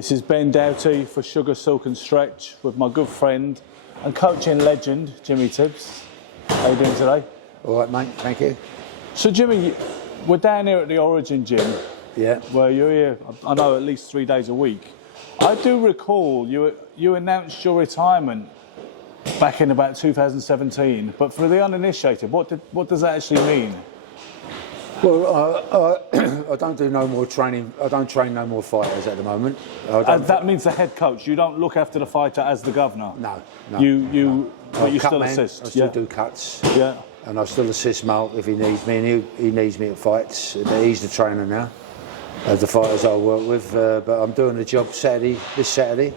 This is Ben Doughty for Sugar, Silk and Stretch with my good friend and coaching legend, Jimmy Tibbs. How are you doing today? All right, mate, thank you. So, Jimmy, we're down here at the Origin Gym. Yeah. Where you're here, I know, at least 3 days a week. I do recall you announced your retirement back in about 2017, but for the uninitiated, what does that actually mean? Well, I don't do no more training. I don't train no more fighters at the moment. And that means the head coach. You don't look after the fighter as the governor. No. But you still Cutman, assist. I still do cuts. Yeah. And I still assist Mark if he needs me, and he needs me at fights. But he's the trainer now of the fighters I work with. But I'm doing the job this Saturday,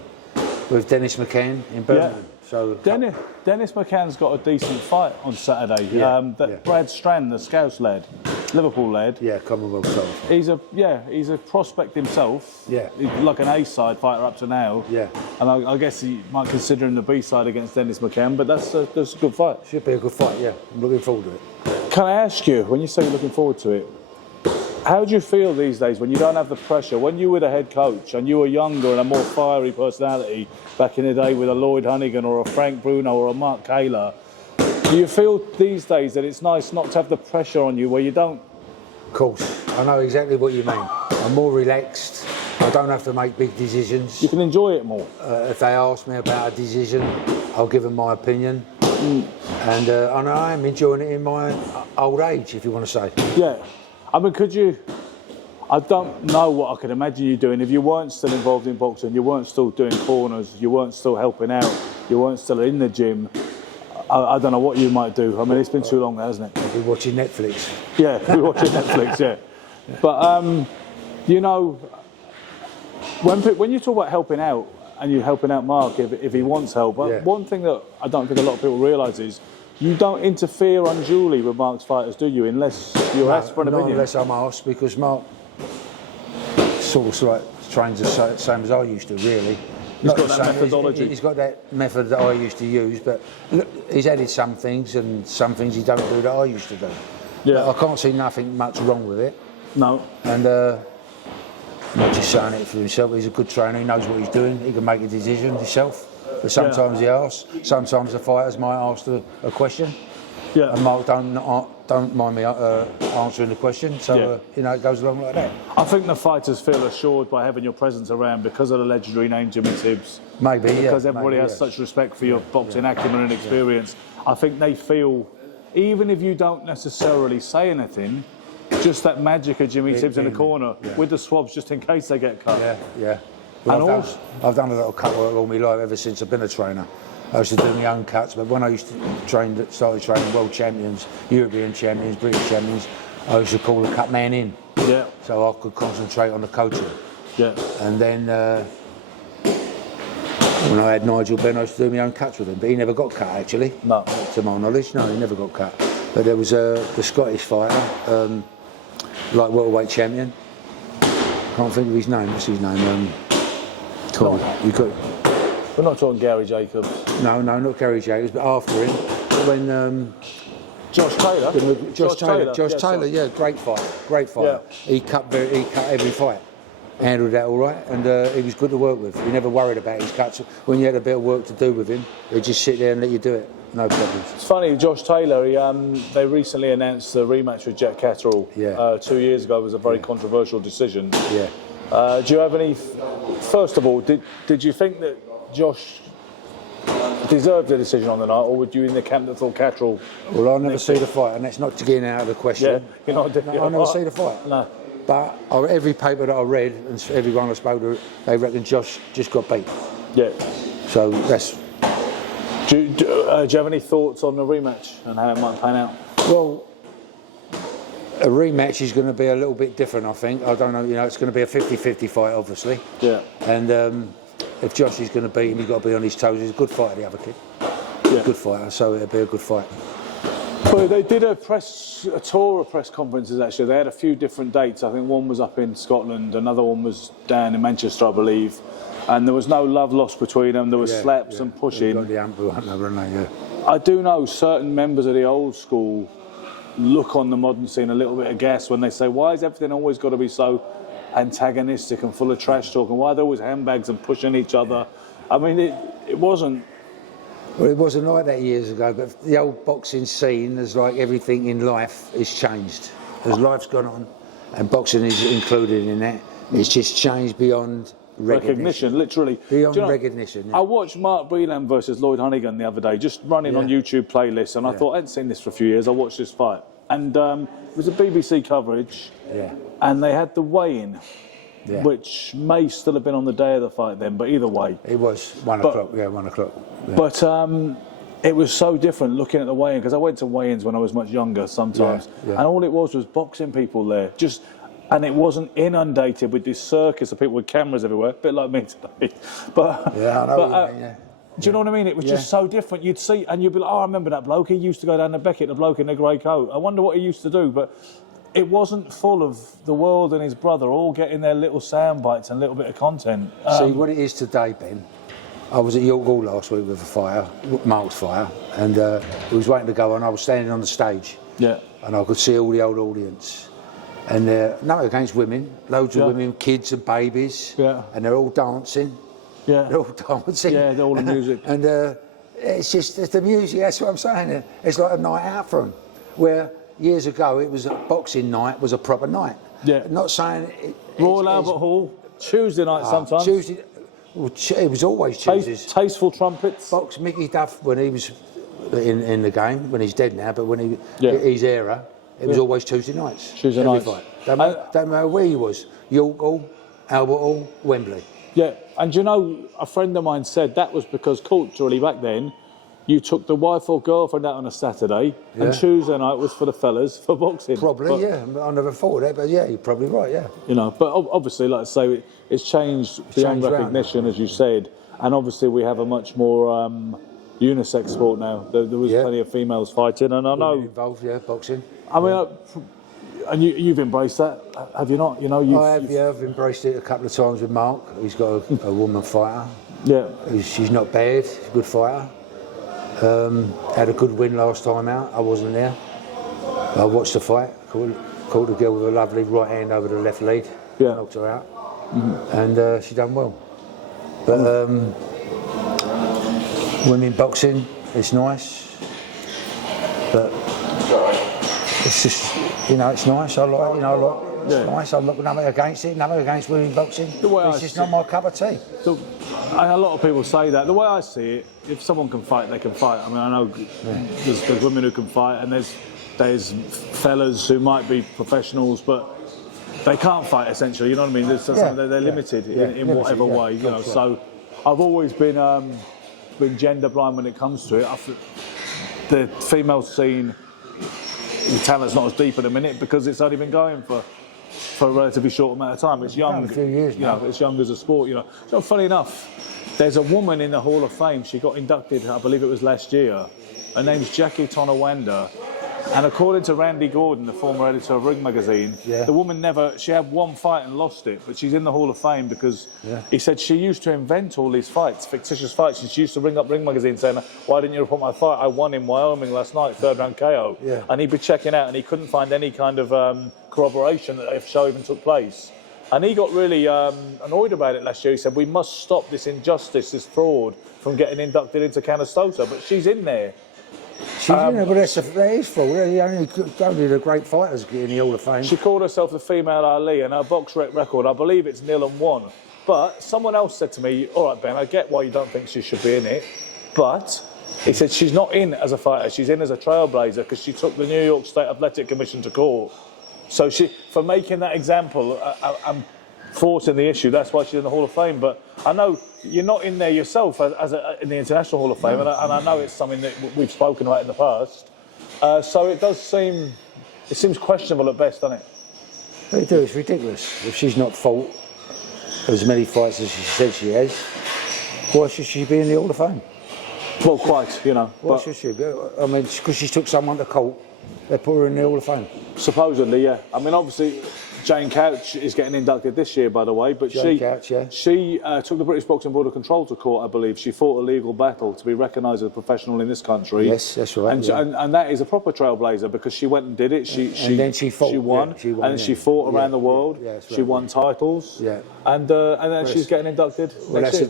with Dennis McCann in Birmingham. Yeah. So Dennis McCann's got a decent fight on Saturday. Brad Strand, the Scouse lad, Liverpool lad. Yeah, Commonwealth side. He's a prospect himself. Yeah. He's like an A-side fighter up to now. Yeah. And I guess he might consider him the B-side against Dennis McCann, but that's a good fight. Should be a good fight. Yeah, I'm looking forward to it. Can I ask you, when you say you're looking forward to it, how do you feel these days when you don't have the pressure? When you were the head coach and you were younger and a more fiery personality back in the day with a Lloyd Honeyghan or a Frank Bruno or a Mark Kaler, do you feel these days that it's nice not to have the pressure on you where you don't? Of course, I know exactly what you mean. I'm more relaxed. I don't have to make big decisions. You can enjoy it more. If they ask me about a decision, I'll give them my opinion. And I am enjoying it in my old age, if you want to say. Yeah. I mean, I don't know what I could imagine you doing if you weren't still involved in boxing, you weren't still doing corners, you weren't still helping out, you weren't still in the gym. I don't know what you might do. I mean, it's been too long, hasn't it? I'll be watching Netflix. Yeah, we're watching Netflix, yeah. But, you know, when you talk about helping out, and you're helping out Mark if he wants help, one thing that I don't think a lot of people realise is you don't interfere unduly with Mark's fighters, do you? Unless you're asked for an opinion. Unless I'm asked, because Mark sort of like trains the same as I used to, really. He's got that methodology. He's got that method that I used to use, but he's added some things and some things he don't do that I used to do. Yeah. But I can't see nothing much wrong with it. No. And I'm not just saying it for himself. He's a good trainer. He knows what he's doing. He can make a decision himself. But sometimes he asks. Sometimes the fighters might ask a question. Yeah. And Mark don't mind me answering the question. So it goes along like that. I think the fighters feel assured by having your presence around because of the legendary name Jimmy Tibbs. Maybe, because everybody has such respect for your boxing acumen and experience. I think they feel, even if you don't necessarily say anything, just that magic of Jimmy Tibbs in the corner with the swabs just in case they get cut. Yeah. Well, I've done a lot of cut work all my life ever since I've been a trainer. I used to do my own cuts, but when I used to started training world champions, European champions, British champions, I used to call the cut man in. Yeah. So I could concentrate on the coaching. Yeah. And then when I had Nigel Benn, I used to do my own cuts with him, but he never got cut actually. No. To my knowledge, no, he never got cut. But there was the Scottish fighter, like welterweight champion. Can't think of his name. What's his name? Cool. We're not talking Gary Jacobs. No, not Gary Jacobs, but after him, when Josh Taylor. Josh Taylor, yeah, great fighter. Yeah. He cut every fight, handled that all right, and he was good to work with. He never worried about his cuts. When you had a bit of work to do with him, he'd just sit there and let you do it, no problems. It's funny, Josh Taylor. They recently announced the rematch with Jack Catterall. 2 years ago. It was a very controversial decision. Yeah. Do you have any? First of all, did you think that Josh deserved the decision on the night, or were you in the camp that thought Catterall? Well, I'll never see the fight, and that's not to get out of the question. Yeah, I'll never see the fight. No. But every paper that I read and everyone I spoke to, they reckon Josh just got beat. Yeah. So that's. Do you have any thoughts on the rematch and how it might pan out? Well, a rematch is going to be a little bit different, I think. I don't know, it's going to be a 50-50 fight, obviously. Yeah. And if Josh is going to beat him, he's got to be on his toes. He's a good fighter, the other kid. Yeah. Good fighter, so it'll be a good fight. Well, they did a tour of press conferences, actually. They had a few different dates. I think one was up in Scotland, another one was down in Manchester, I believe. And there was no love lost between them. There was slaps and pushing. Got the amp, I do know certain members of the old school look on the modern scene a little bit aghast when they say, why has everything always got to be so antagonistic and full of trash talk, and why are there always handbags and pushing each other? I mean, it wasn't. Well, it wasn't like that years ago, but the old boxing scene is like everything in life is changed. As life's gone on, and boxing is included in that, it's just changed beyond recognition, literally. Beyond recognition. Yeah. I watched Mark Breland versus Lloyd Honeyghan the other day, just running on YouTube playlists, and I thought, I hadn't seen this for a few years. I watched this fight, and it was a BBC coverage, and they had the weigh-in, which may still have been on the day of the fight then, but either way. It was 1 o'clock, 1 o'clock. Yeah. But it was so different looking at the weigh-in, because I went to weigh-ins when I was much younger sometimes, and all it was boxing people there, and it wasn't inundated with this circus of people with cameras everywhere, a bit like me today. But, I know what you mean, do you know what I mean? It was just so different. You'd see, and you'd be like, oh, I remember that bloke. He used to go down to Beckett, the bloke in the grey coat. I wonder what he used to do. But it wasn't full of the world and his brother all getting their little sound bites and a little bit of content. See, what it is today, Ben, I was at York Hall last week with a fighter, Mark's fighter, and he was waiting to go on. I was standing on the stage, and I could see all the old audience. And no, against women, loads of women, kids and babies, and they're all dancing. They're all dancing. Yeah, they're all in music. And it's the music, that's what I'm saying. It's like a night out for them. Where years ago it was a boxing night, was a proper night. Not saying... Royal Albert Hall, Tuesday night sometimes. Tuesday, well, it was always Tuesdays. Tasteful trumpets. Box Mickey Duff when he was in the game, when he's dead now, but when his era, it was always Tuesday nights. Tuesday nights. Don't matter where he was. York Hall, Albert Hall, Wembley. Yeah, and you know, a friend of mine said that was because culturally back then, you took the wife or girlfriend out on a Saturday, and Tuesday night was for the fellas for boxing. Probably, I never thought that, but yeah, you're probably right, You know, but obviously, like I say, it's changed beyond recognition, as you said, and obviously we have a much more unisex sport now. There was plenty of females fighting, and I know... involved, boxing. I mean, and you've embraced that, have you not? You know, I've embraced it a couple of times with Mark. He's got a woman fighter. She's not bad, she's a good fighter. Had a good win last time out. I wasn't there. I watched the fight. Caught the girl with a lovely right hand over the left lead. Knocked her out. And she done well. But women boxing, it's nice. But it's just, it's nice. I like, it's nice. I'm not nothing against it. Nothing against women boxing. It's just not my cup of tea. And a lot of people say that. The way I see it, if someone can fight, they can fight. I mean, I know there's women who can fight, and there's fellas who might be professionals, but they can't fight. Essentially, you know what I mean? They're limited in whatever way. You know, so I've always been gender blind when it comes to it. The female scene, the talent's not as deep at the minute because it's only been going for a relatively short amount of time. It's young, a few years now. It's young as a sport. So funny enough, there's a woman in the Hall of Fame. She got inducted, I believe it was last year. Her name's Jackie Tonawanda. And according to Randy Gordon, the former editor of Ring Magazine, the woman she had one fight and lost it, but she's in the Hall of Fame because he said she used to invent all these fights, fictitious fights, and she used to ring up Ring Magazine saying, why didn't you report my fight? I won in Wyoming last night, 3rd round KO. And he'd be checking out and he couldn't find any kind of corroboration that the show even took place. And he got really annoyed about it last year. He said, we must stop this injustice, this fraud, from getting inducted into Canastota, but she's in there. She's in there, but that is full. Only the great fighters get in the Hall of Fame. She called herself the female Ali, and her box record, I believe it's 0-1. But someone else said to me, all right, Ben, I get why you don't think she should be in it, but he said she's not in as a fighter, she's in as a trailblazer because she took the New York State Athletic Commission to court. So for making that example, I'm forcing the issue, that's why she's in the Hall of Fame. But I know you're not in there yourself in the International Hall of Fame, and I know it's something that we've spoken about in the past. So it seems questionable at best, doesn't it? It's ridiculous. If she's not fought as many fights as she said she has, why should she be in the Hall of Fame? Well, quite, Why should she be? I mean, because she took someone to court, they put her in the Hall of Fame. Supposedly, yeah. I mean, obviously, Jane Couch is getting inducted this year, by the way, but Jane Couch, yeah. she took the British Boxing Board of Control to court, I believe. She fought a legal battle to be recognised as a professional in this country. Yes, that's right. And that is a proper trailblazer because she went and did it. Then she fought. She won, she won, and she fought around the world. Yeah, that's right. She won titles. Yeah. And then she's getting inducted. Well, next year.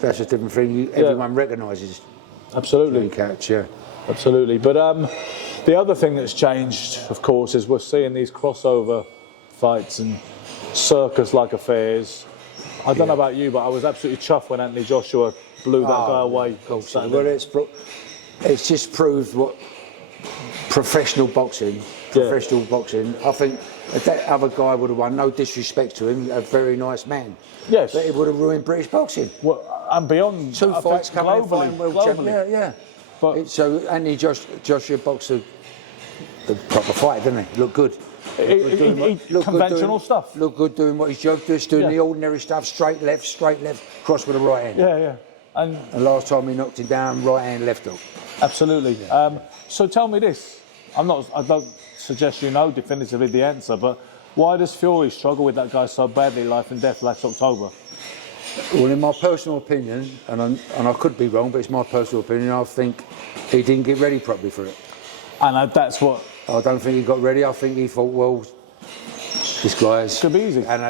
That's a different thing. Everyone recognises. Absolutely. Jane Couch, yeah. Absolutely. But the other thing that's changed, of course, is we're seeing these crossover fights and circus-like affairs. I don't know about you, but I was absolutely chuffed when Anthony Joshua blew that guy away. Well, it's just proved what professional boxing. I think if that other guy would have won, no disrespect to him, a very nice man. Yes. But it would have ruined British boxing. Well, and beyond 2 fights coming in world champion. Yeah. But so Anthony Joshua boxed the proper fight, didn't he? Looked good. Conventional stuff. Looked good doing what his job does, doing the ordinary stuff, straight left, cross with the right hand. Yeah. And last time he knocked him down, right hand, left hook. Absolutely. Yeah. So tell me this. I don't suggest you know definitively the answer, but why does Fury struggle with that guy so badly, life and death, last October? Well, in my personal opinion, and I could be wrong, but it's my personal opinion, I think he didn't get ready properly for it. And that's what... I don't think he got ready. I think he thought, well, this guy's... Could be easy. And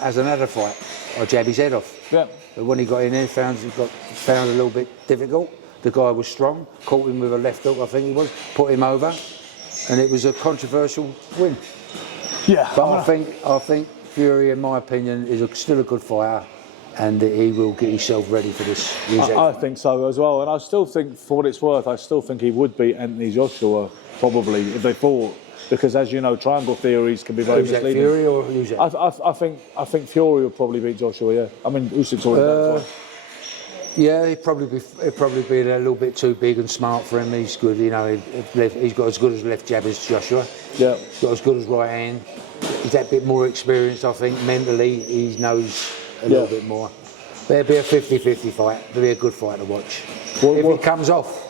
as another fight, I jab his head off. Yeah. But when he got in there, found a little bit difficult. The guy was strong, caught him with a left hook, I think he was, put him over, and it was a controversial win. Yeah. But I think Fury, in my opinion, is still a good fighter. And he will get himself ready for this. I think so as well. And I still think, for what it's worth, I still think he would beat Anthony Joshua, probably, if they fought. Because, as you know, triangle theories can be very misleading. Fury or Usyk? I think Fury would probably beat Joshua, yeah. I mean, Usyk's already done. Yeah, he'd probably be a little bit too big and smart for him. He's good, you know, he's got as good as left jab as Joshua. Yeah. He's got as good as right hand. He's that bit more experienced, I think. Mentally, he knows a little bit more. But it'll be a 50-50 fight. It'll be a good fight to watch. If it comes off.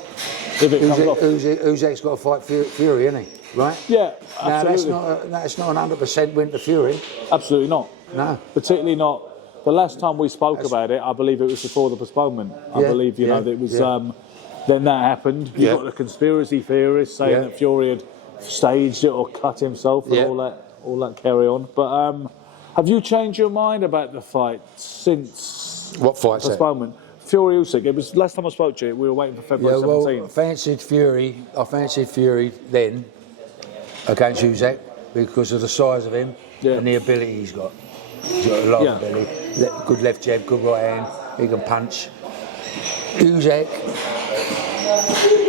Usyk's got to fight Fury, isn't he? Right? Yeah, absolutely. Now, that's not an 100% win to Fury. Absolutely not. No. Particularly not. The last time we spoke about it, I believe it was before the postponement. I believe, that it was... then that happened. You got the conspiracy theorists saying that Fury had staged it or cut himself and all that carry on. But have you changed your mind about the fight since... What fight? Postponement. Fury Usyk. It was last time I spoke to you. We were waiting for February 17th. I fancied Fury then against Usyk because of the size of him and the ability he's got. He's got a lot of ability. Good left jab, good right hand. He can punch. Usyk,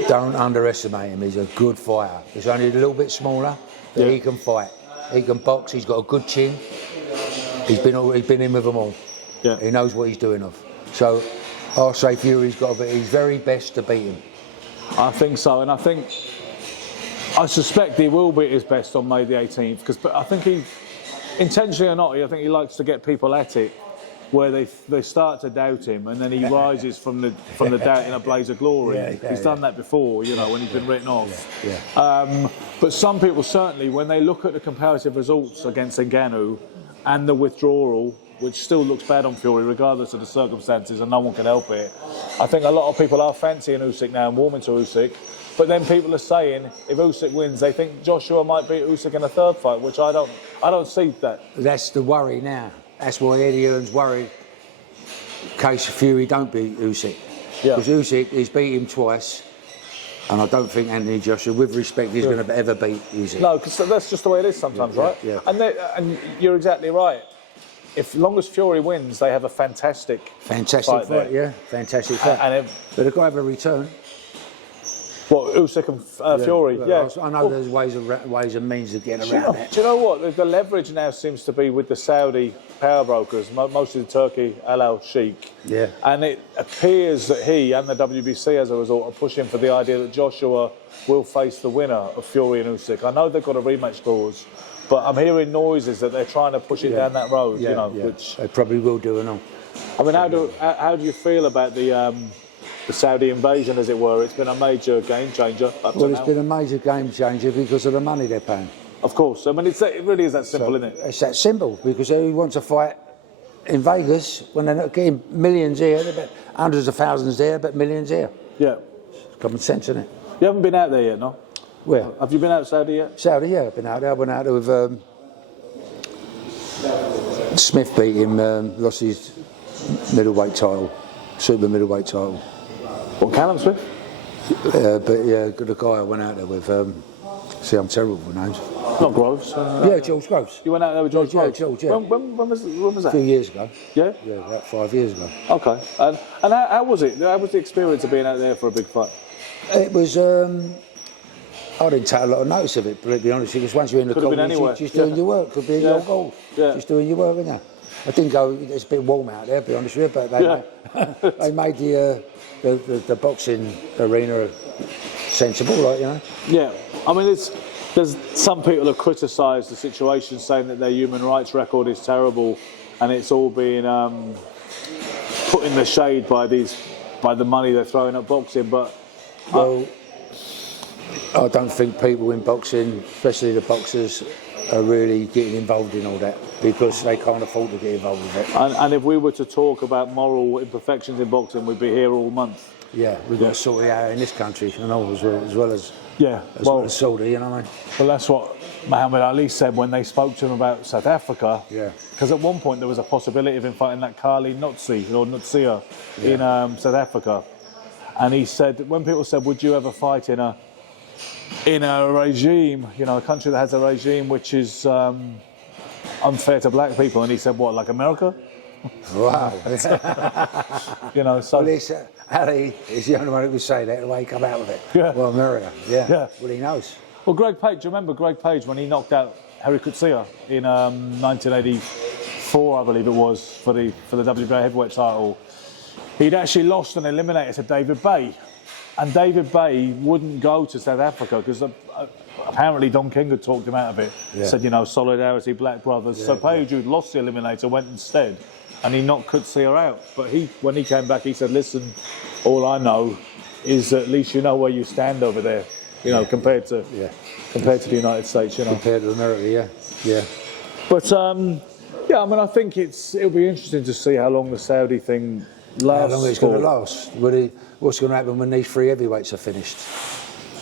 don't underestimate him. He's a good fighter. He's only a little bit smaller, but he can fight. He can box. He's got a good chin. He's been in with them all. Yeah. He knows what he's doing of. So I'll say Fury's got to be his very best to beat him. I think so, and I suspect he will be at his best on May the 18th, because I think he, intentionally or not, I think he likes to get people at it where they start to doubt him, and then he rises from the doubt in a blaze of glory. He's done that before, when he's been written off. But some people certainly, when they look at the comparative results against Ngannou and the withdrawal, which still looks bad on Fury regardless of the circumstances, and no one can help it, I think a lot of people are fancying Usyk now and warming to Usyk. But then people are saying if Usyk wins, they think Joshua might beat Usyk in a third fight, which I don't see that. That's the worry now. That's why Eddie Hearn's worried in case Fury don't beat Usyk. Because Usyk, he's beat him twice, and I don't think Anthony Joshua, with respect, is going to ever beat Usyk. No, because that's just the way it is sometimes, right? Yeah. And you're exactly right. If long as Fury wins, they have a fantastic fight, fantastic fight. But they've got to have a return. What, Usyk and Fury? I know there's ways and means of getting around that. Do you know what? The leverage now seems to be with the Saudi power brokers, mostly the Turkey Al Sheikh. Yeah. And it appears that he and the WBC, as a result, are pushing for the idea that Joshua will face the winner of Fury and Usyk. I know they've got a rematch clause, but I'm hearing noises that they're trying to push it down that road. Which they probably will do and all. I mean, how do you feel about the Saudi invasion, as it were? It's been a major game changer. It's been a major game changer because of the money they're paying. Of course. I mean, it really is that simple, isn't it? It's that simple, because who wants to fight in Vegas when they're not getting millions here, they're hundreds of thousands there, but millions here? Yeah. It's common sense, isn't it? You haven't been out there yet, no? Where? Have you been out Saudi yet? Saudi, yeah, I've been out there. I went out there with Smith beat him, lost his middleweight title, super middleweight title. What, Callum Smith? But yeah, the guy I went out there with, see, I'm terrible with names. Not Groves. Yeah, George Groves. You went out there with George Groves? Yeah, George, yeah. When was that? A few years ago. Yeah? Yeah, about 5 years ago. Okay. And how was it? How was the experience of being out there for a big fight? It was, I didn't take a lot of notice of it, to be honest, because once you're in the Could have been anywhere. you're just doing your work. Could be in your goal. Yeah. Just doing your work, isn't it? I didn't go, it's a bit warm out there, to be honest with you, but they made the boxing arena sensible, like, you know. Yeah. I mean, there's some people have criticised the situation, saying that their human rights record is terrible, and it's all being put in the shade by the money they're throwing at boxing. But well, I don't think people in boxing, especially the boxers, are really getting involved in all that, because they can't afford to get involved with it. And if we were to talk about moral imperfections in boxing, we'd be here all month. Yeah, we've got to sort it out in this country, you know, as well as well as Saudi, you know what I mean? Well, that's what Muhammad Ali said when they spoke to him about South Africa. Yeah. Because at one point there was a possibility of him fighting that Kali Nutsia in South Africa, and he said, when people said, "Would you ever fight in a regime, you know, a country that has a regime which is unfair to black people?" And he said, "What, like America?" Wow. You know, so. Well, Ali is the only one who would say that, the way he come out with it. Yeah. Well, America, yeah. Yeah. Well, he knows. Well, Greg Page, do you remember Greg Page when he knocked out Harry Kutsia in 1984, I believe it was, for the WBA heavyweight title? He'd actually lost and eliminated to David Bay. And David Bay wouldn't go to South Africa because apparently Don King had talked him out of it. Yeah. Said, you know, solidarity, black brothers. Yeah, so Page, who'd lost the eliminator, went instead. And he knocked Kutsia out. But when he came back, he said, "Listen, all I know is at least you know where you stand over there, you know, compared to the United States, you know." Compared to America, yeah. But, I mean, I think it'll be interesting to see how long the Saudi thing lasts. How long it's going to last. What's going to happen when these three heavyweights are finished?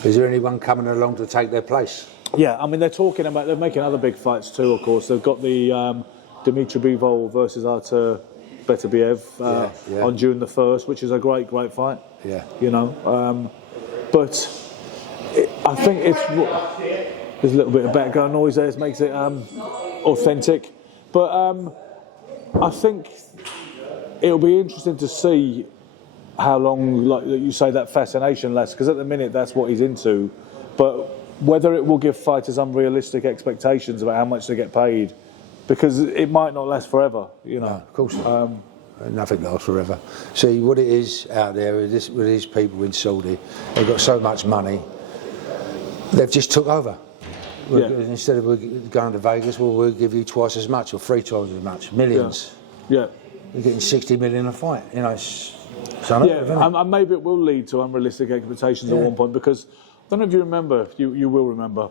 Is there anyone coming along to take their place? Yeah, I mean, they're making other big fights too, of course. They've got the Dmitry Bivol versus Artur Beterbiev on June the 1st, which is a great fight. Yeah. You know, but I think there's a little bit of background noise there. It makes it authentic. But I think it'll be interesting to see how long, like you say, that fascination lasts, because at the minute that's what he's into. But whether it will give fighters unrealistic expectations about how much they get paid, because it might not last forever, you know. No, of course not. Nothing lasts forever. See, what it is out there with these people in Saudi, they've got so much money, they've just took over. Instead of going to Vegas, we'll give you twice as much or 3 times as much, millions. Yeah. You're getting 60 million a fight, you know. And maybe it will lead to unrealistic expectations at one point, because I don't know if you remember, you will remember,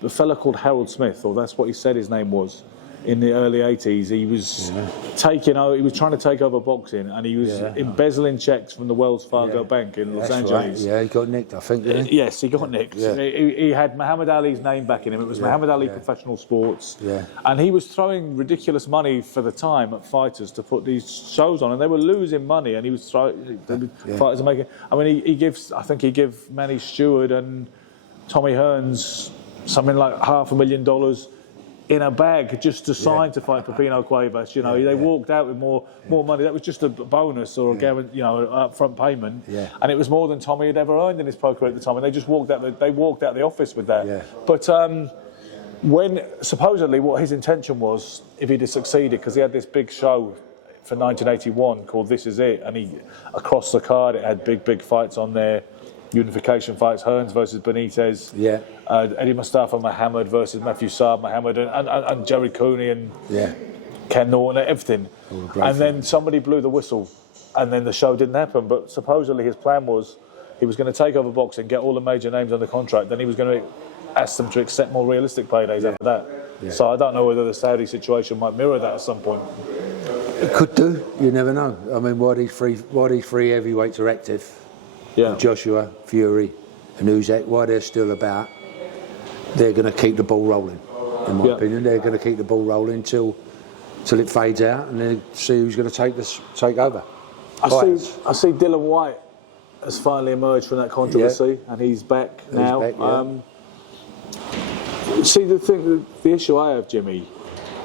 the fella called Harold Smith, or that's what he said his name was, in the early 80s. He was he was trying to take over boxing, and he was embezzling checks from the Wells Fargo Bank in Los Angeles. Right. Yeah, he got nicked, I think, didn't he? Yes, he got nicked. Yeah. He had Muhammad Ali's name backing him. It was Muhammad Ali Professional Sports. Yeah. And he was throwing ridiculous money for the time at fighters to put these shows on, and they were losing money, and he was fighters are making. I mean, he gives Manny Stewart and Tommy Hearns something like $500,000 in a bag just to sign to fight Pepino Cuevas. You know, they walked out with more money. That was just a bonus or a guarantee, upfront payment. Yeah. And it was more than Tommy had ever earned in his pro career at the time. And they just walked out the office with that. Yeah. But when supposedly what his intention was, if he'd have succeeded, because he had this big show for 1981 called This Is It, and across the card it had big fights on there. Unification fights, Hearns versus Benitez, Eddie Mustafa Muhammad versus Matthew Saab Muhammad, and Jerry Cooney and Ken Norton, everything. And then somebody blew the whistle, and then the show didn't happen. But supposedly his plan was he was going to take over boxing, get all the major names on the contract, then he was going to asked them to accept more realistic paydays after that. Yeah. So I don't know whether the Saudi situation might mirror that at some point. It could do. You never know. I mean, why these three heavyweights are active? Yeah. Joshua, Fury, and Usyk. Why they're still about? They're going to keep the ball rolling. In my opinion, they're going to keep the ball rolling till it fades out, and then see who's going to take over. I see Dylan White has finally emerged from that controversy, and he's back now. See, the issue I have, Jimmy,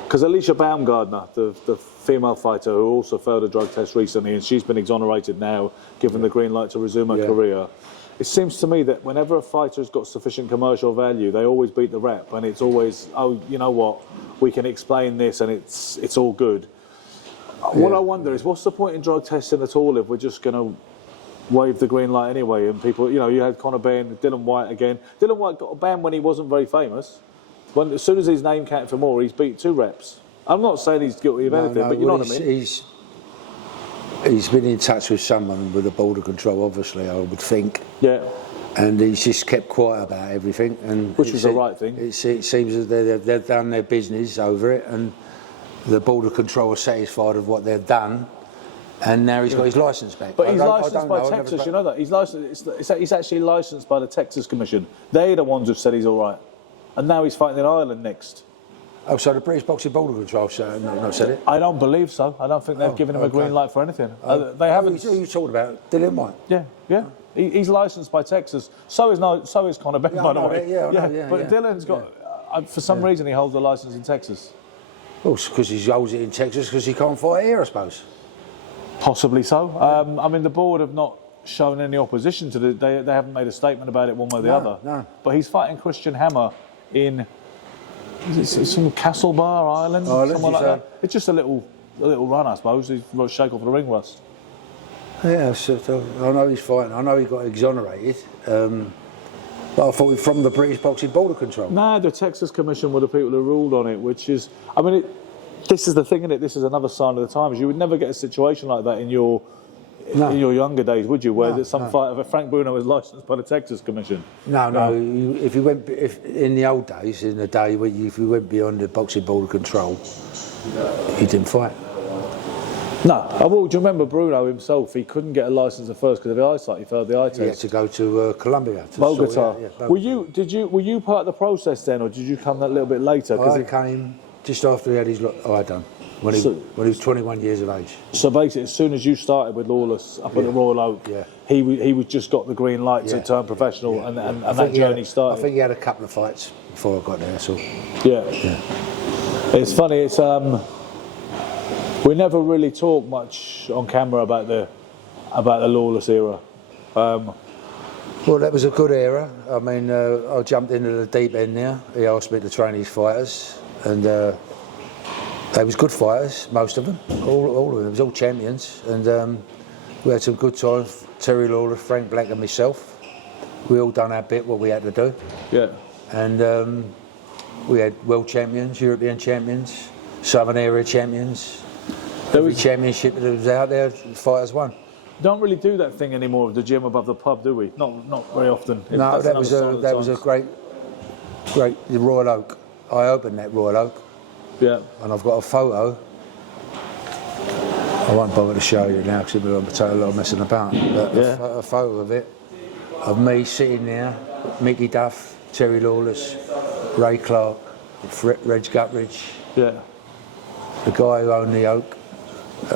because Alicia Baumgardner, the female fighter who also failed a drug test recently, and she's been exonerated now, given the green light to resume her career. It seems to me that whenever a fighter's got sufficient commercial value, they always beat the rep, and it's always, oh, you know what, we can explain this, and it's all good. What I wonder is, what's the point in drug testing at all if we're just going to wave the green light anyway? And people, you know, you had Conor Benn, Dylan White again. Dylan White got a ban when he wasn't very famous. As soon as his name counted for more, he's beat 2 reps. I'm not saying he's guilty of anything, but you know what I mean? He's been in touch with someone with the border control, obviously, I would think. Yeah. And he's just kept quiet about everything. Which was the right thing. It seems that they've done their business over it, and the border control are satisfied with what they've done, and now he's got his licence back. But he's licensed by Texas, you know that? He's licensed. He's actually licensed by the Texas Commission. They're the ones who've said he's all right. And now he's fighting in Ireland next. Oh, so the British Boxing Border Control not said it? I don't believe so. I don't think they've given him a green light for anything. They haven't. Who you talking about? Dylan White? Yeah. He's licensed by Texas. So is Conor Benn, by the way. But Dylan's got, for some reason, he holds a licence in Texas. Well, because he holds it in Texas because he can't fight here, I suppose. Possibly so. I mean, the board have not shown any opposition to it. They haven't made a statement about it one way or the other. No. But he's fighting Christian Hammer in some Castlebar, Ireland, somewhere like that. It's just a little run, I suppose. He's got to shake off the ring rust. Yeah, so I know he's fighting. I know he got exonerated. But I thought from the British Boxing Border Control. No, the Texas Commission were the people who ruled on it, which is, I mean, this is the thing, isn't it? This is another sign of the times. You would never get a situation like that in your younger days, would you? Where some fighter, Frank Bruno, was licensed by the Texas Commission. No. If in the old days, in the day if you went beyond the Boxing Border Control, he didn't fight. No, do you remember Bruno himself? He couldn't get a licence at first because of the eyesight. He failed the eye test. He had to go to Colombia. Bogota. Were you part of the process then, or did you come that little bit later? I came just after he had his eye done. When he was 21 years of age. So basically, as soon as you started with Lawless up at the Royal Oak, he was just got the green light to turn professional, and that journey started. I think he had a couple of fights before I got there. So It's funny. It's we never really talk much on camera about the Lawless era. Well, that was a good era. I mean, I jumped into the deep end there. He asked me to train his fighters, and they was good fighters, most of them, all of them. It was all champions, and we had some good times. Terry Lawless, Frank Black, and myself. We all done our bit, what we had to do. Yeah. And we had world champions, European champions, Southern area champions. Every championship that was out there, fighters won. Don't really do that thing anymore with the gym above the pub, do we? Not very often. No, that was a great the Royal Oak. I opened that Royal Oak. Yeah. And I've got a photo. I won't bother to show you now because it'll take a lot of messing about. But a photo of it, of me sitting there, Mickey Duff, Terry Lawless, Ray Clark, Reg Gutridge. Yeah. The guy who owned the Oak,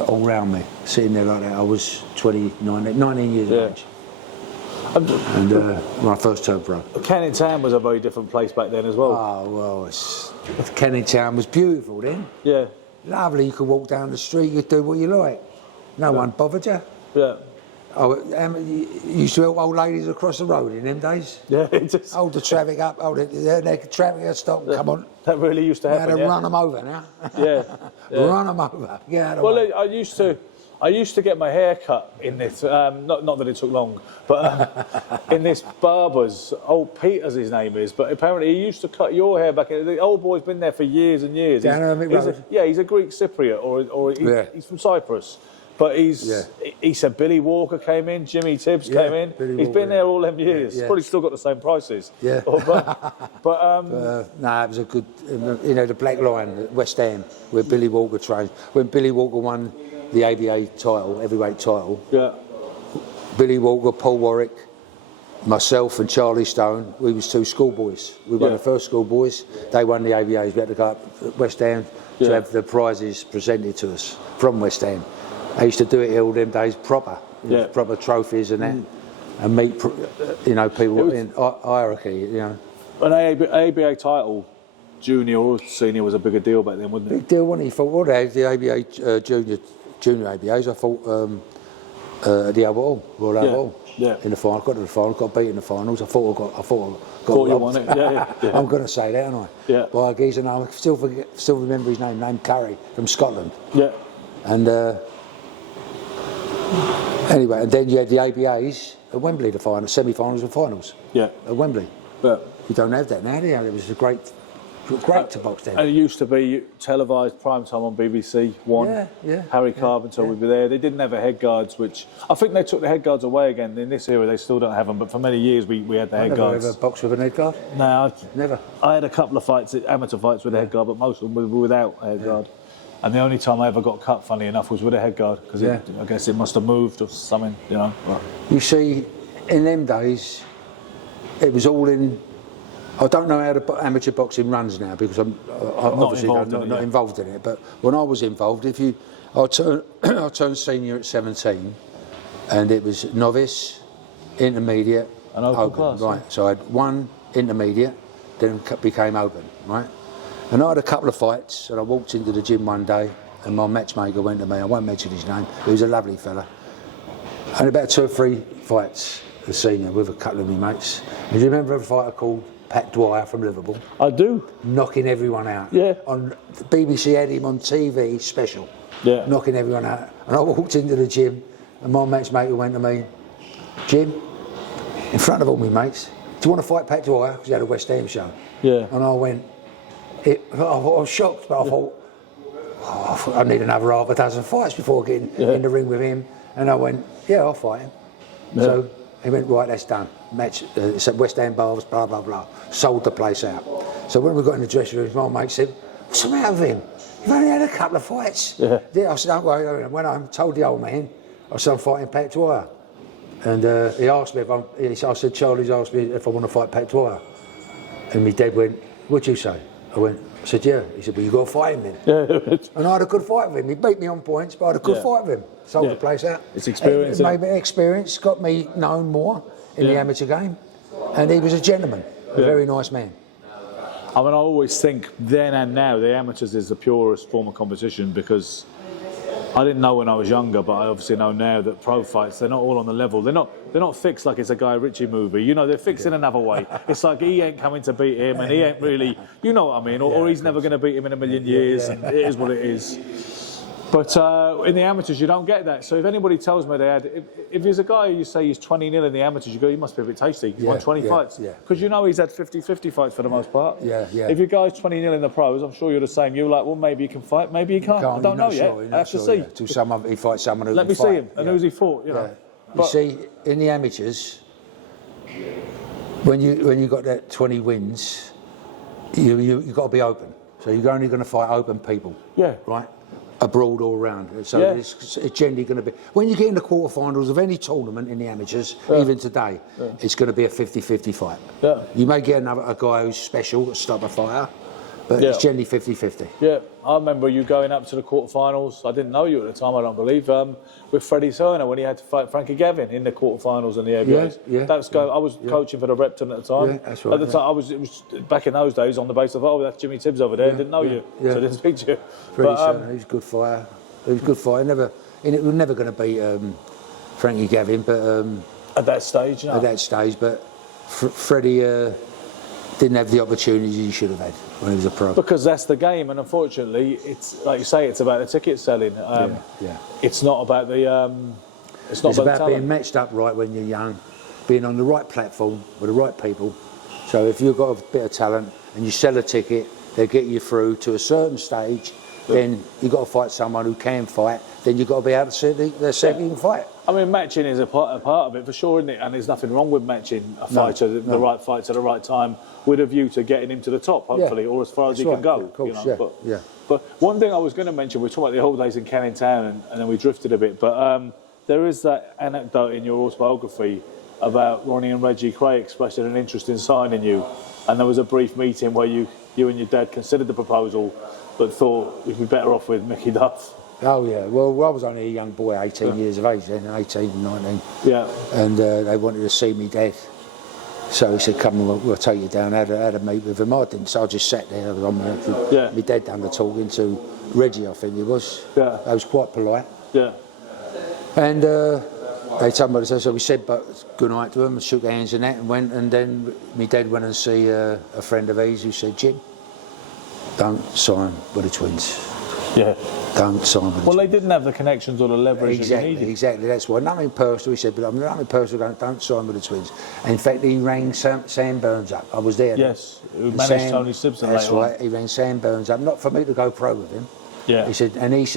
all round me, sitting there like that. I was 19 years of age. And when I first turned pro. Canning Town was a very different place back then as well. Oh, well, Canning Town was beautiful then. Yeah. Lovely, you could walk down the street, you could do what you like. No one bothered you. Yeah. Oh, you used to help old ladies across the road in them days. Yeah, just hold the traffic up, the traffic had stopped, come on. That really used to happen, run them over now. Run them over, get out of the way. I used to get my hair cut in this, not that it took long, but in this barber's, old Peter's his name is, but apparently he used to cut your hair back. The old boy's been there for years and years. Down he's a Greek Cypriot, or he's from Cyprus. But he said Billy Walker came in, Jimmy Tibbs came in. He's been there all them years. Probably still got the same prices. Yeah. but no, it was a good, you know, the Black Lion at West Ham, where Billy Walker trained. When Billy Walker won the ABA title, heavyweight title, Billy Walker, Paul Warwick, myself and Charlie Stone, we was 2 schoolboys. We won the first schoolboys. They won the ABAs. We had to go up at West Ham to have the prizes presented to us from West Ham. I used to do it all them days proper, proper trophies and that, and meet, you know, people in hierarchy, you know. An ABA title, junior or senior, was a bigger deal back then, wasn't it? Big deal, wasn't it? For all that, the ABA junior ABAs, I fought at the Albert Hall, Royal Albert Hall. In the final, got to the final, got beat in the finals. I thought I got you won it. I'm going to say that, aren't I? Yeah. By a geezer, no, I still remember his name, named Cray, from Scotland. Yeah. And anyway, and then you had the ABAs at Wembley, the final, semi-finals and finals. Yeah. At Wembley. Yeah. You don't have that now, do you? It was a great to box then. And it used to be televised prime time on BBC One. Harry Carpenter would be there. They didn't have a head guards, which I think they took the head guards away again. In this era, they still don't have them. But for many years, we had the head guards. Never ever boxed with a head guard? No, never. I had a couple of fights, amateur fights with a head guard, but most of them were without a head guard. And the only time I ever got cut, funny enough, was with a head guard because I guess it must have moved or something, you know. But. You see, in them days, it was all in. I don't know how the amateur boxing runs now because I'm obviously not involved in it. But when I was involved, I turned senior at 17, and it was novice, intermediate, and open class. Right. So I had 1 intermediate, then became open. Right. And I had a couple of fights, and I walked into the gym one day, and my matchmaker went to me. I won't mention his name. He was a lovely fella. And about 2 or 3 fights as senior with a couple of my mates. Do you remember a fighter called Pat Dwyer from Liverpool? I do. Knocking everyone out. Yeah. On the BBC had him on TV special. Yeah. Knocking everyone out. And I walked into the gym, and my matchmaker went to me, Jim, in front of all my mates, do you want to fight Pat Dwyer? Because he had a West Ham show. Yeah. And I went, I was shocked, but I thought, I need another half a dozen fights before getting in the ring with him. And I went, yeah, I'll fight him. Yeah. So he went, right, that's done. Match, it's at West Ham Bars, blah, blah, blah. Sold the place out. So when we got in the dressing room, my mate said, what's the matter with him? You've only had a couple of fights. Yeah. I said, don't worry. I went home, told the old man, I said, I'm fighting Pat Dwyer. And he asked me I said, Charlie's asked me if I want to fight Pat Dwyer. And my dad went, what'd you say? I said, yeah. He said, well, you've got to fight him then. Yeah. And I had a good fight with him. He beat me on points, but I had a good fight with him. Sold the place out. It's experience. It made me experience, got me known more in the amateur game. And he was a gentleman, a very nice man. I mean, I always think then and now, the amateurs is the purest form of competition because I didn't know when I was younger, but I obviously know now that pro fights, they're not all on the level. They're not fixed like it's a Guy Ritchie movie. You know, they're fixed in another way. It's like he ain't coming to beat him, and he ain't really, you know what I mean, or he's never going to beat him in a million years. And it is what it is. But in the amateurs, you don't get that. So if anybody tells me they had, if there's a guy who you say he's 20-0 in the amateurs, you go, he must be a bit tasty. He's won 20 fights. Because you know he's had 50-50 fights for the most part. If your guy's 20-0 in the pros, I'm sure you're the same. You're like, well, maybe he can fight, maybe he can't. I don't know yet. I have to see. Till he fights someone who Let can me fight. see him. And who's he fought, you know. You see, in the amateurs, when you got that 20 wins, you got to be open. So you're only going to fight open people. Yeah. Right? Abroad or around. So it's generally going to be... When you get in the quarterfinals of any tournament in the amateurs, even today, it's going to be a 50-50 fight. Yeah. You may get a guy who's special, a stopper fighter, but it's generally 50-50. Yeah, I remember you going up to the quarterfinals. I didn't know you at the time, I don't believe, with Freddie Turner when he had to fight Frankie Gavin in the quarterfinals and the ABAs. I was coaching for the Repton at the time. Yeah, that's right. At the time, it was back in those days on the basis of, oh, that's Jimmy Tibbs over there. I didn't know you, so I didn't speak to you. Freddie Turner, he's a good fighter. He was a good fighter. He was never going to beat Frankie Gavin, but at that stage, no. At that stage, but Freddie didn't have the opportunities he should have had when he was a pro. Because that's the game, and unfortunately, it's like you say, it's about the ticket selling. It's not about the. It's about being matched up right when you're young, being on the right platform with the right people. So if you've got a bit of talent and you sell a ticket, they get you through to a certain stage, then you've got to fight someone who can fight. Then you've got to be able to see you can fight. I mean, matching is a part of it for sure, isn't it? And there's nothing wrong with matching a fighter, the right fight at the right time, with a view to getting him to the top, hopefully, or as far as he can go. Of course, But one thing I was going to mention, we were talking about the old days in Canning Town, and then we drifted a bit, but there is that anecdote in your autobiography about Ronnie and Reggie Cray expressing an interest in signing you, and there was a brief meeting where you and your dad considered the proposal, but thought you'd be better off with Mickey Duff. Oh yeah, well I was only a young boy, 18 years of age then, 18, 19. Yeah. And they wanted to see me dad. So he said, come on, we'll take you down, had a meet with him. I didn't, so I just sat there, my dad done the talking to Reggie, I think it was. Yeah. I was quite polite. Yeah. And they told me, so we said good night to him, shook hands and that, and went, and then my dad went and see a friend of his who said, Jim, don't sign with the Twins. Yeah. Don't sign with the Twins. Well, they didn't have the connections or the leverage that you needed. Exactly, that's why. Nothing personal, he said, but I'm nothing personal, don't sign with the Twins. And in fact, he rang Sam Burns up. I was there. Yes, who managed Tony Simpson later on. That's right, he rang Sam Burns up, not for me to go pro with him. Yeah. He said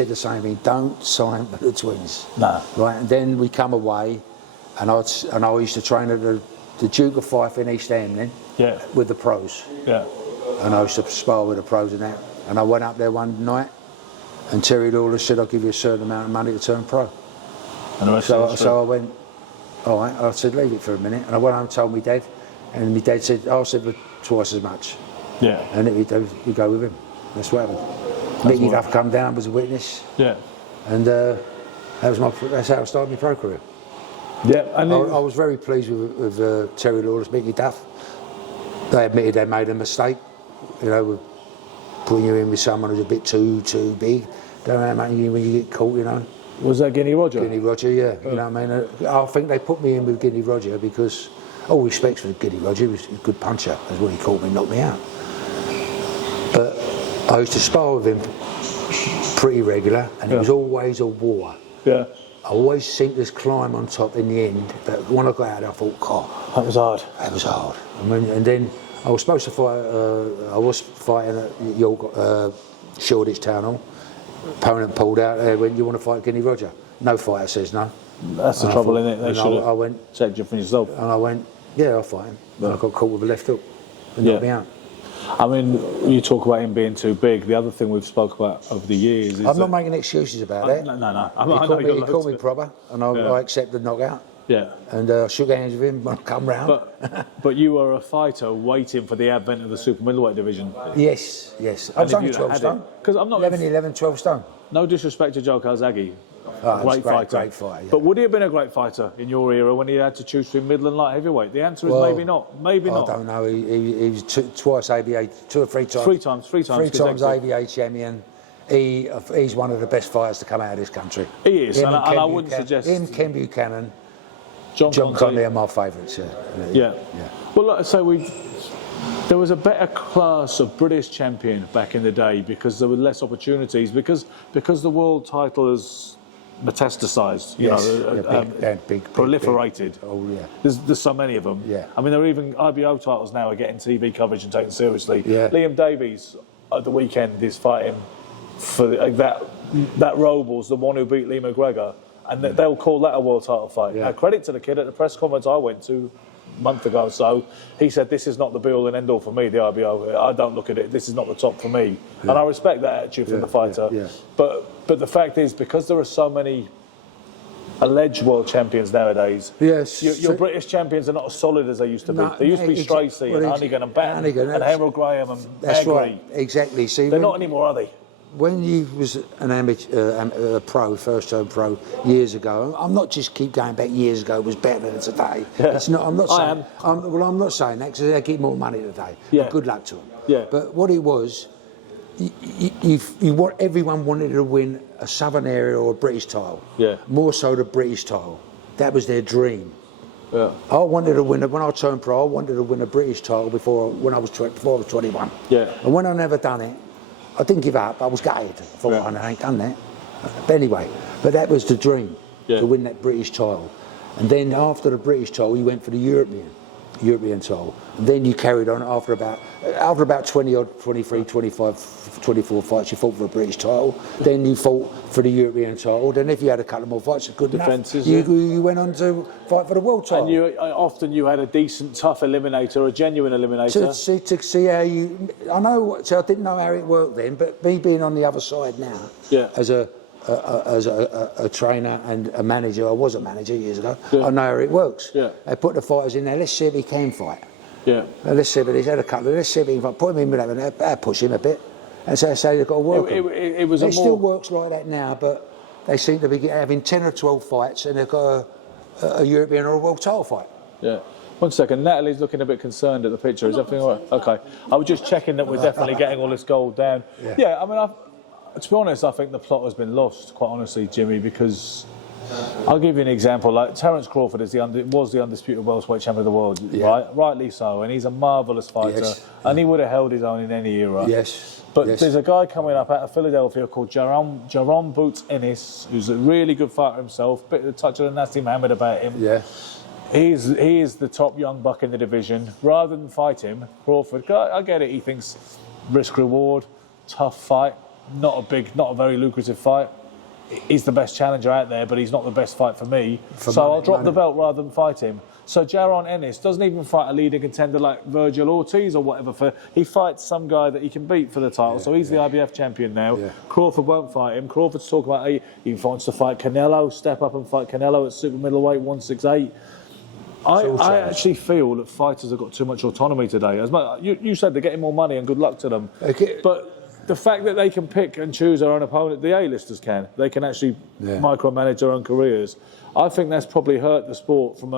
the same thing, don't sign with the Twins. No. Right, and then we come away, and I used to train at the Duke of Fife in East Hamlin with the pros. Yeah. And I used to spar with the pros and that. And I went up there one night, and Terry Lawless said, I'll give you a certain amount of money to turn pro. And so I went, all right, I said, leave it for a minute. And I went home and told my dad, and my dad said, I'll say for twice as much. Yeah. And we go with him. That's what happened. Mickey Duff come down, was a witness. Yeah. And that's how I started my pro career. Yeah. And I was very pleased with Terry Lawless, Mickey Duff. They admitted they made a mistake, with putting you in with someone who's a bit too big. Don't know how much when you get caught, Was that Guinea Roger? Guinea Roger, yeah. You know what I mean? I think they put me in with Guinea Roger because, all respects for Guinea Roger, he was a good puncher. That's when he caught me and knocked me out. But I used to spar with him pretty regular, and it was always a war. Yeah. I always seemed to climb on top in the end, but when I got out, I thought, God, that was hard. That was hard. And then I was supposed to fight. I was fighting at York, Shoreditch Town Hall. Opponent pulled out. When you want to fight Guinea Roger? No fighter says no. That's the trouble, isn't it? They should I went, checked you for yourself. And I went, yeah, I'll fight him. And I got caught with a left hook and knocked me out. I mean, you talk about him being too big. The other thing we've spoke about over the years is I'm not making excuses about that. No. He called me proper, and I accepted knockout. Yeah. And I shook hands with him when I come round. But you were a fighter waiting for the advent of the super middleweight division. Yes. I was only 12 stone. Because I'm not 11, 12 stone. No disrespect to Joe Calzaghe. Great fighter. Yeah. But would he have been a great fighter in your era when he had to choose between middle and light heavyweight? The answer is maybe not. Maybe not. I don't know. He was twice ABA, 2 or 3 times. Three times. Three times ABA champion. He's one of the best fighters to come out of this country. He is, and I wouldn't suggest him, Ken Buchanan, John Conley are my favourites. Yeah. Well, like I say, there was a better class of British champion back in the day because there were less opportunities because the world title has metastasised, big, proliferated. Oh yeah. There's so many of them. Yeah. I mean, there are even IBO titles now are getting TV coverage and taken seriously. Yeah. Liam Davies at the weekend is fighting for that Robles, the one who beat Lee McGregor, and they'll call that a world title fight. Yeah. Now, credit to the kid at the press conference I went to a month ago or so. He said, "This is not the be-all and end-all for me, the IBO. I don't look at it. This is not the top for me." Yeah. And I respect that attitude from the fighter. Yeah. But the fact is, because there are so many alleged world champions nowadays, your British champions are not as solid as they used to be. They used to be Stracey and Hannigan and Batten and Harold Graham and That's Agri. right, exactly. See, they're not anymore, are they? When you was an amateur, pro, first-term pro, years ago, I'm not just keep going back years ago, it was better than today. Yeah. It's not. I'm not saying. I'm not saying that because they get more money today. Yeah. Good luck to them. Yeah. But what it was, everyone wanted to win a Southern area or a British title. Yeah. More so the British title. That was their dream. Yeah. I wanted to win it when I turned pro. I wanted to win a British title before I was 21. Yeah. And when I never done it, I didn't give up. I was gutted. I thought, I ain't done that. But anyway, that was the dream, to win that British title. And then after the British title, you went for the European. European title. And then you carried on after about 20 odd, 23, 25, 24 fights. You fought for a British title. Then you fought for the European title. Then if you had a couple more fights, good defences, enough, you went on to fight for the world title. And often you had a decent, tough eliminator, a genuine eliminator. To see how you, I didn't know how it worked then, but me being on the other side now, as a trainer and a manager, I was a manager years ago. I know how it works. They put the fighters in there. Let's see if he can fight. Let's see if he's had a couple. Let's see if he can fight. Put him in with him, push him a bit, and so they've got to work. It still works like that now, but they seem to be having 10 or 12 fights, and they've got a European or a world title fight. One second, Natalie's looking a bit concerned at the picture. Is everything all right? Okay. I was just checking that we're definitely getting all this gold down. I mean, to be honest, I think the plot has been lost, quite honestly, Jimmy, because I'll give you an example. Like Terence Crawford was the undisputed welterweight champion of the world, right? Rightly so, and he's a marvellous fighter, and he would have held his own in any era. But there's a guy coming up out of Philadelphia called Jerome Boots Ennis, who's a really good fighter himself, bit of a touch of the nasty Mohammed about him. He is the top young buck in the division. Rather than fight him, Crawford, I get it, he thinks risk reward, tough fight, not a very lucrative fight. He's the best challenger out there, but he's not the best fight for me. I'll drop the belt rather than fight him. So Jaron Ennis doesn't even fight a leading contender like Virgil Ortiz or whatever. He fights some guy that he can beat for the title. So he's the IBF champion now. Crawford won't fight him. Crawford's talking about he wants to fight Canelo, step up and fight Canelo at super middleweight 168. I actually feel that fighters have got too much autonomy today. As much, you said they're getting more money and good luck to them. But the fact that they can pick and choose their own opponent, the A-listers can. They can actually micromanage their own careers. I think that's probably hurt the sport from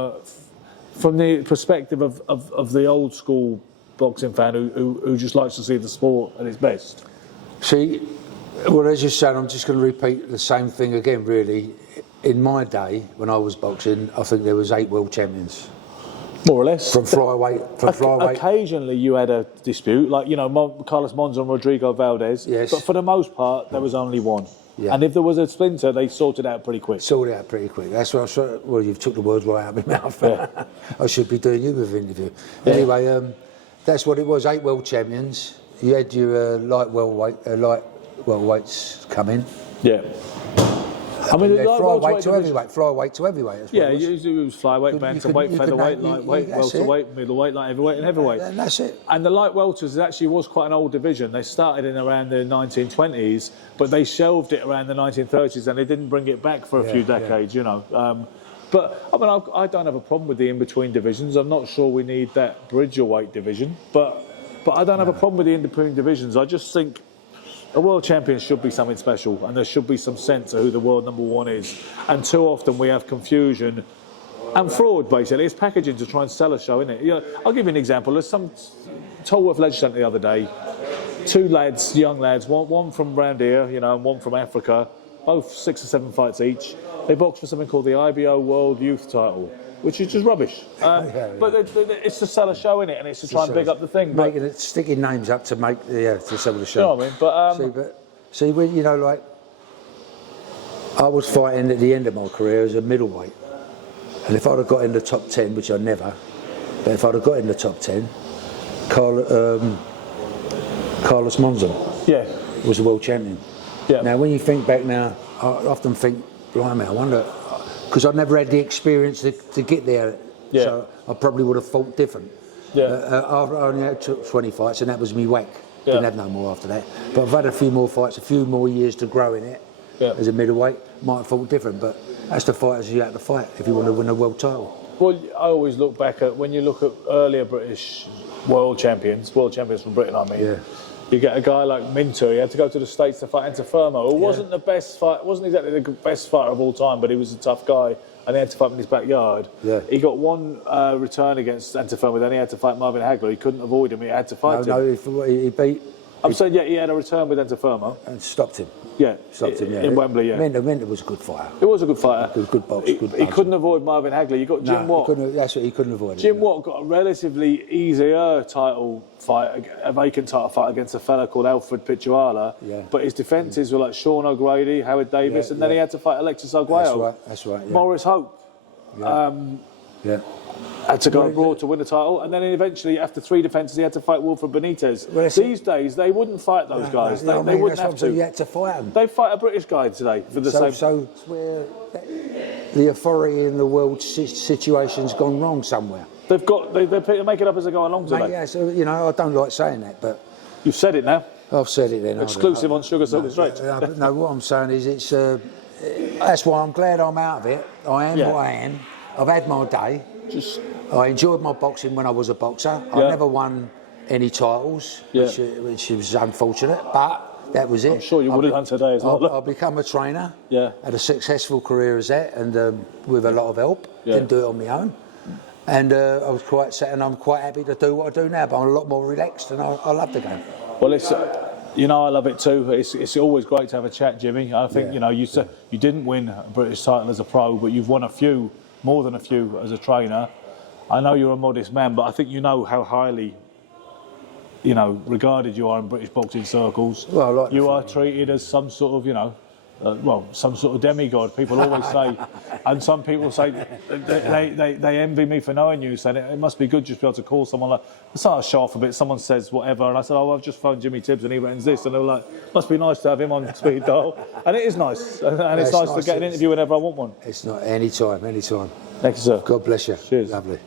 the perspective of the old school boxing fan who just likes to see the sport at its best. See, well, as you said, I'm just going to repeat the same thing again, really. In my day, when I was boxing, I think there was 8 world champions. More or less. From flyweight. Occasionally you had a dispute, like, Carlos Monza and Rodrigo Valdez. But for the most part, there was only one. And if there was a splinter, they sorted it out pretty quick. That's what you've took the words right out of my mouth. I should be doing you with an interview. Anyway, that's what it was, 8 world champions. You had your light welterweights come in. I mean, flyweight to heavyweight. It was flyweight, bantamweight, featherweight, lightweight, welterweight, middleweight, light heavyweight, and heavyweight. And that's it. And the light welters actually was quite an old division. They started in around the 1920s, but they shelved it around the 1930s, and they didn't bring it back for a few decades. But I mean, I don't have a problem with the in-between divisions. I'm not sure we need that bridgerweight division, but I don't have a problem with the in-between divisions. I just think a world champion should be something special, and there should be some sense of who the world number one is. And too often we have confusion and fraud, basically. It's packaging to try and sell a show, isn't it? I'll give you an example. There's some Tolworth Ledge Centre the other day. 2 lads, young lads, one from round here, and one from Africa, both 6 or 7 fights each. They boxed for something called the IBO World Youth title, which is just rubbish. But it's to sell a show, innit? And it's to try and big up the thing. Sticking names up to make to sell the show. You know what I mean? But I was fighting at the end of my career as a middleweight, and if I'd have got in the top 10, which I never, but if I'd have got in the top 10, Carlos Monza was the world champion. Now, when you think back now, I often think, blimey, I wonder. Because I've never had the experience to get there, so I probably would have fought different. I only had 20 fights, and that was me whack. Didn't have no more after that. But I've had a few more fights, a few more years to grow in it. As a middleweight, might have fought different, but that's the fighters you have to fight if you want to win a world title. Well, I always look back at, when you look at earlier British world champions from Britain, I mean. You get a guy like Minter. He had to go to the States to fight Antifermo, who wasn't the best fight, wasn't exactly the best fighter of all time, but he was a tough guy, and he had to fight in his backyard. He got one return against Antifermo, then he had to fight Marvin Hagler. He couldn't avoid him. He had to fight him. He beat. I'm saying, he had a return with Antifermo and stopped him. In Wembley. Minter was a good fighter. It was a good fighter. Good box. He couldn't avoid Marvin Hagler. You got Jim Watt. That's what he couldn't avoid. Jim Watt got a relatively easier title fight, a vacant title fight against a fella called Alfred Pichuala. But his defences were like Sean O'Grady, Howard Davis, and then he had to fight Alexis Arguello. That's right. Maurice Hope. had to go abroad to win the title, and then eventually, after 3 defences, he had to fight Wilfred Benitez. Well, These days, they wouldn't fight those guys. They wouldn't have to. You had to fight them. They fight a British guy today for the same. So where the authority in the world situation's gone wrong somewhere. They make it up as they go along today. Mate, yeah, so, you know, I don't like saying that, but You've said it now. I've said it then. Exclusive on Sugar Silver Straight. No, what I'm saying is it's. That's why I'm glad I'm out of it. I am what I am. I've had my day. I enjoyed my boxing when I was a boxer. I never won any titles, which was unfortunate, but that was it. I'm sure you would have done today as well. I've become a trainer. Yeah. Had a successful career as that, and with a lot of help. Didn't do it on my own. And I was quite sad, and I'm quite happy to do what I do now, but I'm a lot more relaxed, and I love the game. Well, it's, you know, I love it too. It's always great to have a chat, Jimmy. I think, you know, you said you didn't win a British title as a pro, but you've won a few, more than a few as a trainer. I know you're a modest man, but I think you know how highly, you know, regarded you are in British boxing circles. Well, you are treated as some sort of, you know, some sort of demigod. People always say, and some people say they envy me for knowing you, saying it must be good just to be able to call someone like, it's not a show off a bit, someone says whatever, and I said, oh, I've just phoned Jimmy Tibbs and he reckons this, and they were like, must be nice to have him on speed dial, and it is nice, and it's nice to get an interview whenever I want one. It's not, anytime. Thank you, sir. God bless you. Cheers. Lovely.